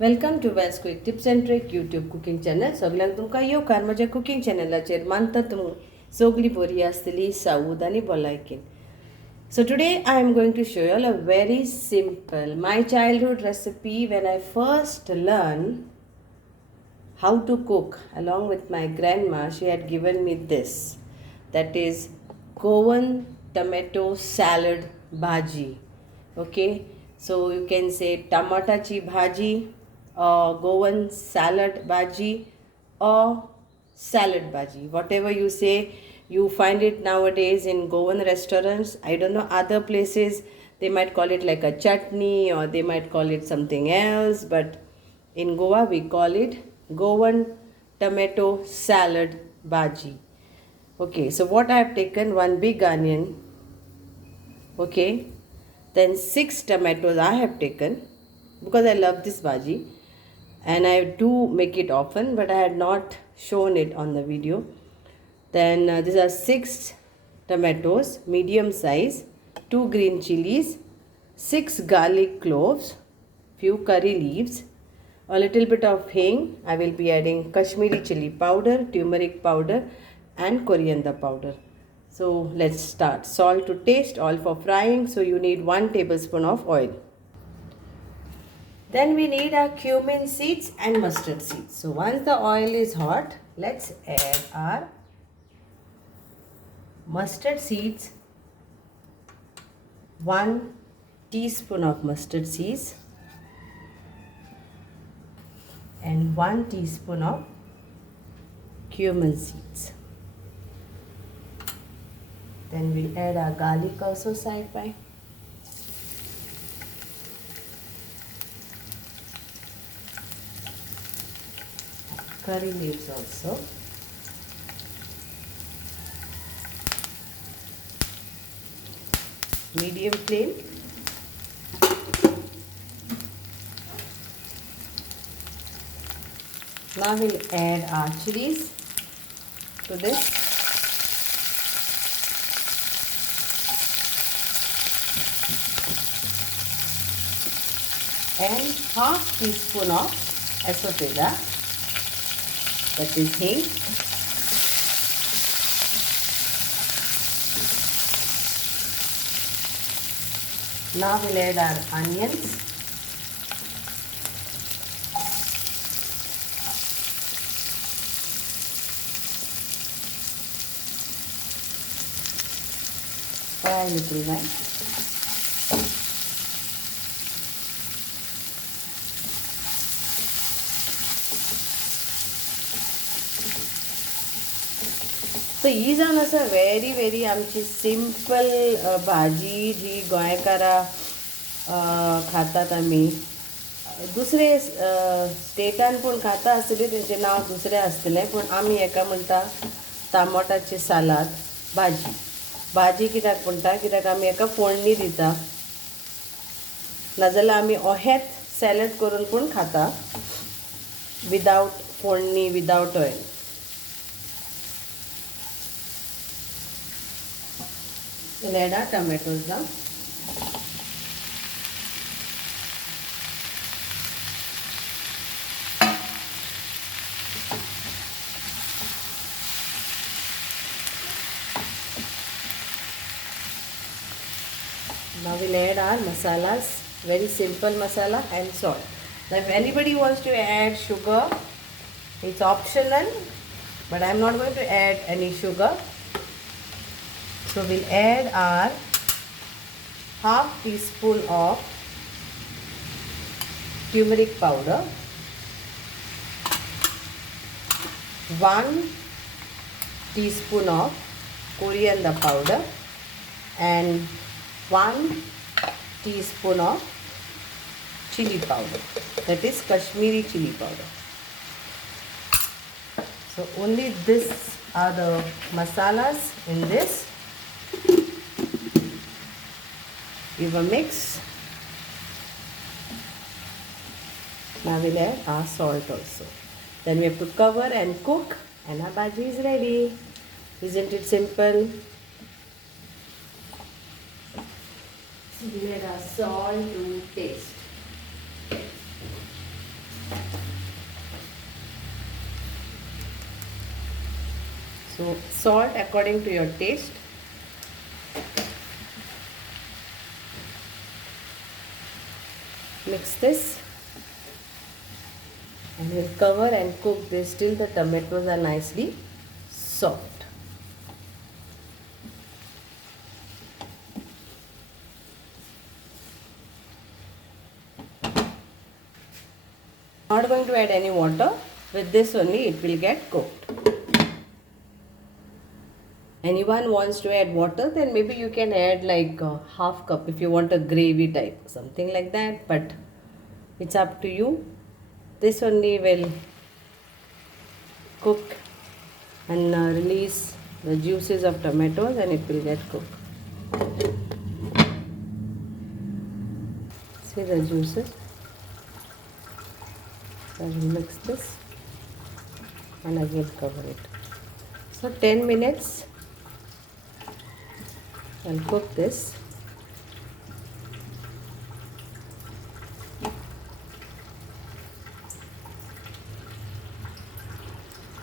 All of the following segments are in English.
Welcome to Vel's quick tips and trick YouTube cooking channel. सगळ्यांक तुमकां येवकार म्हज्या कुकिंग चॅनलाचेर मानता तुम सगळीं बरी आसतली साऊद आनी भलायकेन. So today I am going to show you all a very simple my childhood recipe when I first learned how to cook along with my grandma. She had given me this, that is Goan tomato salad bhaji. Okay, so you can say tamatachi bhaji, Goan salad bhaji, or salad bhaji, whatever you say. You find it nowadays in Goan restaurants. I don't know, other places they might call it like a chutney or they might call it something else, but in Goa we call it Goan tomato salad bhaji. Okay, so what I have taken, one big onion, okay, then 6 tomatoes I have taken because I love this bhaji and I do make it often, but I had not shown it on the video. Then these are 6 tomatoes, medium size, 2 green chilies, 6 garlic cloves, few curry leaves, a little bit of hing. I will be adding Kashmiri chili powder, turmeric powder and coriander powder. So let's start. Salt to taste, oil for frying. So you need 1 tablespoon of oil. Then we need our cumin seeds and mustard seeds. So once the oil is hot, let's add our mustard seeds, 1 teaspoon of mustard seeds and 1 teaspoon of cumin seeds. Then we add our garlic also side by. Curry leaves also. Medium flame. Now we'll add our chilies to this. And half teaspoon of asafoetida, that is hing. Now we'll add our onions. Fry a little while. So ही जावन आसा very आमची simple भाजी जी गोंयकारां खातात आमी. दुसरे स्टेटान पूण खाता आसतली, तेंचें नांव दुसरें आसतलें, पूण आमी हेका म्हणटा तामोटाची सालाद भाजी. भाजी कित्याक म्हणटा, कित्याक आमी हेका फोडणी दिता, नाजाल्यार आमी अहेंच सॅलड करून पूण खाता विदाउट फोडणी, without oil. We'll add our tomatoes now. Now we'll add our masalas, very simple masala and salt. Now if anybody wants to add sugar, it's optional, but I'm not going to add any sugar. So we'll add our half teaspoon of turmeric powder, 1 teaspoon of coriander powder and 1 teaspoon of chili powder, that is Kashmiri chili powder. So only this are the masalas in this. Give a mix. Now we'll add our salt also. Then we have to cover and cook and our bhaji is ready. Isn't it simple? So we'll add our salt to taste. So salt according to your taste. Mix this and we'll cover and cook this till the tomatoes are nicely soft. Not going to add any water. With this only it will get cooked. Anyone wants to add water, then maybe you can add like a half cup if you want a gravy type, something like that, but it's up to you. This only will cook and release the juices of tomatoes and it will get cooked. See the juices. So I will mix this and again cover it. So 10 minutes I'll cook this.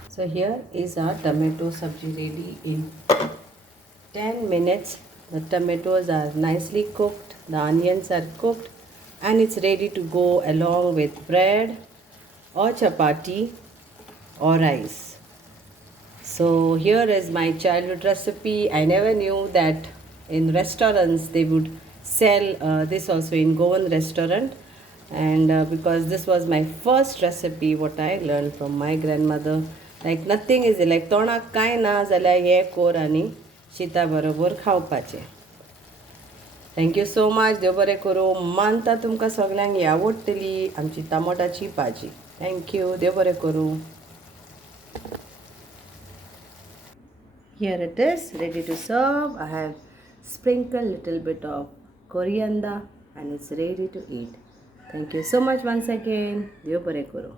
So here is our tomato sabji ready in 10 minutes. The tomatoes are nicely cooked, the onions are cooked, and it's ready to go along with bread or chapati or rice. So here is my childhood recipe. I never knew that in restaurants they would sell this also in Goan restaurant, and because this was my first recipe what I learned from my grandmother. Like nothing is like तोंडाक काय ना जाल्यार हे core आनी शीता बरोबर खावपाचें. Thank you so much. देव बरें करूं. मानता तुमकां सगळ्यांक आवडटली आमची टमाटाची भाजी. थँक्यू. देव बरें करूं. Here it is, ready to serve. I have sprinkled little bit of coriander and it's ready to eat. Thank you so much once again. Dev bare karo.